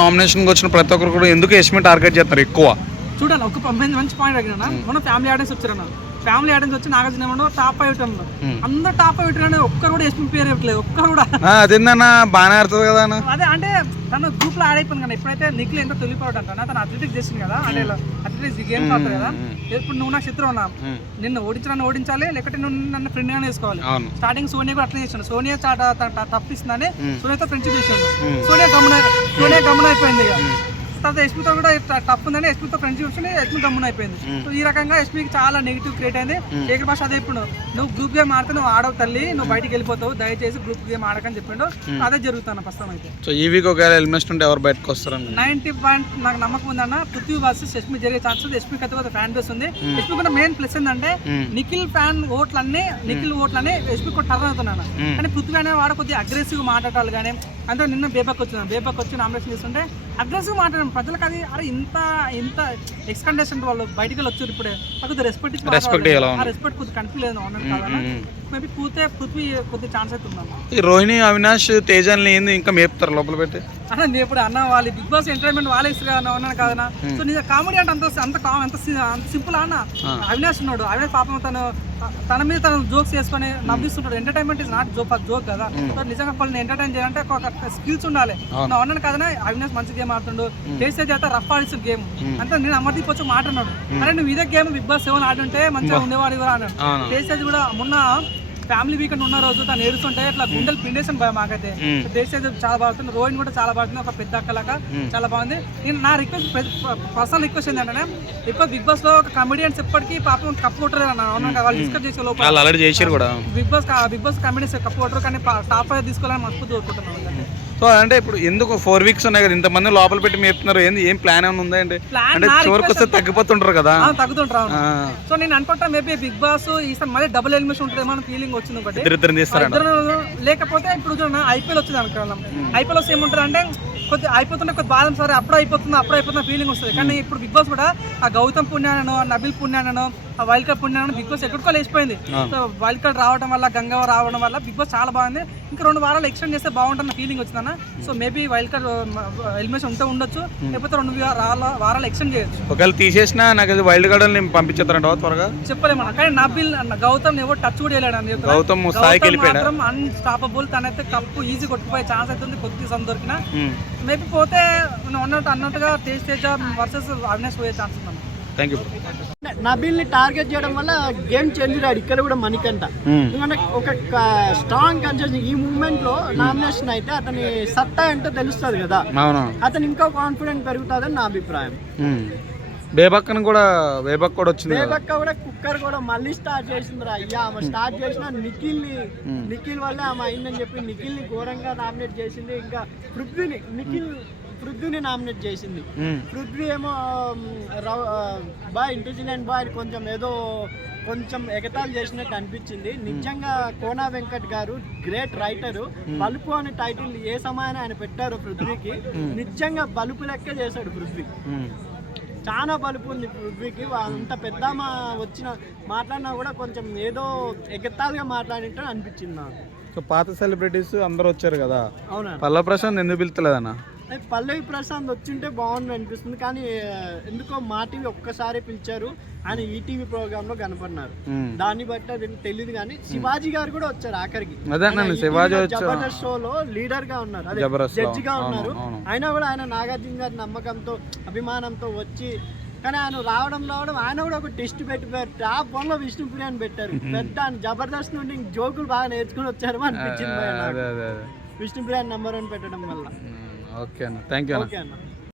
నామినేషన్కి వచ్చిన ప్రతి ఒక్కరు కూడా ఎందుకు యష్మి టార్గెట్ చేస్తారు ఎక్కువ? చూడాలి ఒక మంచి పాయింట్ అడిగినా మన ఫ్యామిలీ ఆడియన్స్ వచ్చారన్న. ఫ్యామిలీ ఆడియన్స్ వచ్చి నాగార్జున ఏమన్నా టాప్ 5 ఉన్నారు, అందరూ టాప్ 5 కానీ ఒక్కరు కూడా యష్మి పేరు ఇవ్వట్లేదు, ఒక్కరు కూడా. అదేందన్నా బాగానే ఆడుతుంది కదా అన్న. అదే అంటే తను గ్రూప్ లో అయిపోయింది కదా. ఎప్పుడైతే నిఖిల్ ఎంతో తొలిపోవడం అంటాను, తను అథ్లెటిక్స్ చేసింది కదా, అంటే అథ్లెటిక్స్ గేమ్స్ ఆడుతుంది కదా. ఇప్పుడు నువ్వు నాకు శత్రువు ఉన్నా, నిన్ను ఓడించాలి, లేకపోతే నువ్వు నన్ను ఫ్రెండ్ గానే వేసుకోవాలి. స్టార్టింగ్ సోనియా కూడా అట్లా చేసాడు. సోనియా టఫ్ ఇస్తుందని సోనియాతో ఫ్రెండ్షిప్ చేసాడు. సోనియా గమనం అయిపోయింది. తర్వాత యష్మితో కూడా టఫ్ ఉందని యష్మితో ఫ్రెండ్షిప్ వచ్చి యష్మి గమ్మున అయిపోయింది. సో ఈ రకంగా యష్మికి చాలా నెగిటివ్ క్రియేట్ అయింది. శేఖర్ భాష అదే ఇప్పుడు నువ్వు గ్రూప్ గేమ్ ఆడితే నువ్వు ఆడవు తల్లి, నువ్వు బయటికి వెళ్ళిపోతావు, దయచేసి గ్రూప్ గేమ్ ఆడకని చెప్పిండు. అదే జరుగుతాను ప్రస్తుతం అయితే. సో ఈ వీక్ ఒకవేళ ఎలిమినేషన్ ఉంటే ఎవరు బయటకు వస్తారు? 90% నాకు నమ్మకం ఉందన్న, పృథ్వీ వర్సెస్ యష్మి జరిగే ఛాన్సెస్. యష్మికి అయితే ఫ్యాన్ బేస్ ఉంది. యష్మి కూడా మెయిన్ ప్లస్ ఏంటంటే నిఖిల్ ఓట్లన్నీ యష్మి కూడా టర్న్ అవుతున్నాను. కానీ పృథ్వీ అనే వాడు కొద్దిగా అగ్రెసివ్ మాట్లాడాలి. కానీ అంటే నిన్న బేబక్ వచ్చి నామినేషన్ చేస్తుంటే అగ్రెసివ్ మాట్లాడాం ప్రజలకు. అది అరే ఇంత ఎక్స్ కంటెస్టెంట్ వాళ్ళు బయటికి వచ్చారు ఇప్పుడే, కొద్దిగా రెస్పెక్ట్ కొద్దిగా కనిపించలేదు. మేబీ పృథ్వీ కొద్దిగా ఛాన్స్ అయితే ఉన్నాం. ఈ రోహిణి అవినాష్ తేజాన్ని ఏంది ఇంకా మేపుతారు లోపల పెట్టి అన్న. నేను ఇప్పుడు అన్న వాళ్ళు బిగ్ బాస్ ఎంటర్టైన్మెంట్ వాళ్ళే ఇస్తారు ఉన్నాను కాదన్నా. సో నిజ కామెడీ అంటే అంత సింపుల్ అన్న. అవినాష్ ఉన్నాడు, అవినాష్ పాపం తన మీద తను జోక్స్ చేసుకొని నవ్విస్తుంటాడు. ఎంటర్టైన్మెంట్ ఇస్ నాట్ జోక్ కదా. సో నిజంగా వాళ్ళని ఎంటర్టైన్ చేయాలంటే ఒక స్కిల్స్ ఉండాలి. నా ఉన్నాను కదనా, అవినాష్ మంచి గేమ్ ఆడుతుండు, టేస్ట్ అయితే రఫ్ ఆడిసిన గేమ్ అంటే నేను అమర్దీప్ వచ్చి మాట్లాడినాడు, అరే నువ్వు ఇదే గేమ్ బిగ్ బాస్ 7 ఆడుంటే మంచిగా ఉండేవాడు కూడా అన్నాడు. టేస్ట్ కూడా మొన్న ఫ్యామిలీ వీకెండ్ ఉన్న రోజు తను ఏడుస్తుంటే ఇట్లా గుండెలు పిండేసాను భయం మాకైతే. టేస్ట్ చాలా బాగుంటుంది, రోహిణి కూడా చాలా బాగుంటుంది, ఒక పెద్ద అక్కలాగా చాలా బాగుంది. నేను నా పర్సనల్ రిక్వెస్ట్ ఏంటంటే ఎక్కువ బిగ్ బాస్ లో ఒక కమెడియన్స్ ఎప్పటికీ పాపం కప్పు కొట్టలేదు అన్న. వాళ్ళు డిస్కస్ చేసే లోపల బిగ్ బాస్ కమెడియన్స్ కప్పు కొట్టరు, కానీ టాప్ 5 తీసుకోవాలని మనస్ఫూర్తి కోరుకుంటున్నాను. సో అంటే ఇప్పుడు ఎందుకు 4 వీక్స్ ఉన్నాయి కదా, ఇంతమంది లోపల పెట్టి మేపుతున్నారు, ఏం ప్లాన్ ఏమైనా ఉందా అంటే చివరికి వస్తే తగ్గిపోతుంటారు కదా, తగ్గుతుంటారు. సో నేను అనుకుంటా మేబీ బిగ్ బాస్ ఈసారి మళ్ళీ డబుల్ ఎలిమినేషన్ ఉంటుందేమో ఫీలింగ్ వచ్చింది. ఒకటి లేకపోతే ఇప్పుడు ఐపీఎల్ వచ్చింది అనుకోవాలి. ఐపీఎల్ వస్తే ఏముంటుంది అంటే కొద్దిగా అయిపోతుంటే కొద్ది బాధ, సరే అప్పుడు అయిపోతున్న ఫీలింగ్ వస్తుంది. కానీ ఇప్పుడు బిగ్ బాస్ కూడా ఆ గౌతమ్ పుణ్యానో, నబిల్ పుణ్యానో, ఆ వైల్డ్ కార్డ్ పుణ్యానో బిగ్ బాస్ ఎక్కడికో లేచిపోయింది. సో వైల్డ్ కార్డ్ రావడం వల్ల, గంగవ రావడం వల్ల బిగ్ బాస్ చాలా బాగుంది. ఇంకా 2 వారాలు ఎక్స్టెండ్ చేస్తే బాగుంటున్న ఫీలింగ్ వచ్చిందన్న. So maybe wild card elimination ఉంటే ఉండొచ్చు, లేకపోతే 2 వారాలు ఎక్స్టెండ్ చేయొచ్చు. ఒకవేళ తీసేసినా నాకు వైల్డ్ కార్డ్ నేను పంపించేస్తారంట త్వరగా చెప్పలేమన్నా. కానీ నబిల్ గౌతమ్ ఎవరు టచ్ కూడా చేయలేడు. గౌతమ్ మాత్రం అన్స్టాపబుల్, తనైతే కప్పు ఈజీ కొట్టుకుపోయే ఛాన్స్ అయితే ఉంది కొద్ది సమయం దొరికినా. మేబీ పోతే అన్నట్టుగా టేస్ట్ వర్సెస్ అవినాష్ పోయే ఛాన్స్ ఉందన్న. Thank you. నబీల్ ని టార్గెట్ చేయడం వల్ల గేమ్ చేంజ్ అయ్యాడు ఇక్కడ కూడా మణికంఠ. ఎందుకంటే ఒక స్ట్రాంగ్ కంటెస్టెంట్ ఈ మూమెంట్ లో నామినేషన్ అయితే అతని సత్తా ఏంటో తెలుస్తుంది కదా, అతను ఇంకా కాన్ఫిడెంట్ పెరుగుతుందని నా అభిప్రాయం. బేబక్ కూడా వచ్చింది. బేబక్క కూడా కుక్కర్ కూడా మళ్ళీ స్టార్ట్ చేసింది రా అయ్యా. ఆమె స్టార్ట్ చేసిన నిఖిల్ వల్ల ఆమె అయిందని చెప్పి నిఖిల్ ని ఘోరంగా నామినేట్ చేసింది. ఇంకా పృథ్వీని నామినేట్ చేసింది. పృథ్వీ ఏమో బాయ్ ఇంటెలిజెంట్ బాయ్ కొంచెం ఎగతాలు చేసినట్టు అనిపించింది. నిజంగా కోనా వెంకట్ గారు గ్రేట్ రైటరు. బలుపు అనే టైటిల్ ఏ సమయాన్ని ఆయన పెట్టారో పృథ్వీకి, నిజంగా బలుపు లెక్క చేశాడు పృథ్వీ. చాలా బలుపు ఉంది పృథ్వీకి. అంత పెద్ద వచ్చిన మాట్లాడినా కూడా కొంచెం ఏదో ఎగతాలుగా మాట్లాడినట్టు అనిపించింది నాకు. పాత సెలబ్రిటీస్ అందరూ వచ్చారు కదా, అవునా? పల్లవి ప్రశాంత్ ఎందుకు పిలుస్తలేదన్న? పల్లవి ప్రశాంత్ వచ్చింటే బాగుంది అనిపిస్తుంది, కానీ ఎందుకో మా టీవీ ఒక్కసారి పిలిచారు, ఆయన ఈటీవీ ప్రోగ్రామ్ లో కనపడినారు. దాన్ని బట్టి అది తెలియదు. కానీ శివాజీ గారు కూడా వచ్చారు ఆఖరికి. జబర్దస్త్ షోలో లీడర్ గా ఉన్నారు, అదే జడ్జి గా ఉన్నారు. అయినా కూడా ఆయన నాగార్జున గారి నమ్మకంతో, అభిమానంతో వచ్చి, కానీ ఆయన రావడం ఆయన కూడా ఒక టెస్ట్ పెట్టిపోయారు. టాప్ 1 లో విష్ణుప్రియ అని పెట్టారు. పెద్ద జబర్దస్త్ నుండి జోకులు బాగా నేర్చుకుని వచ్చారు అనిపించింది విష్ణుప్రియ నంబర్ 1 పెట్టడం వల్ల. ఓకే అన్న, థ్యాంక్ యూ అన్న.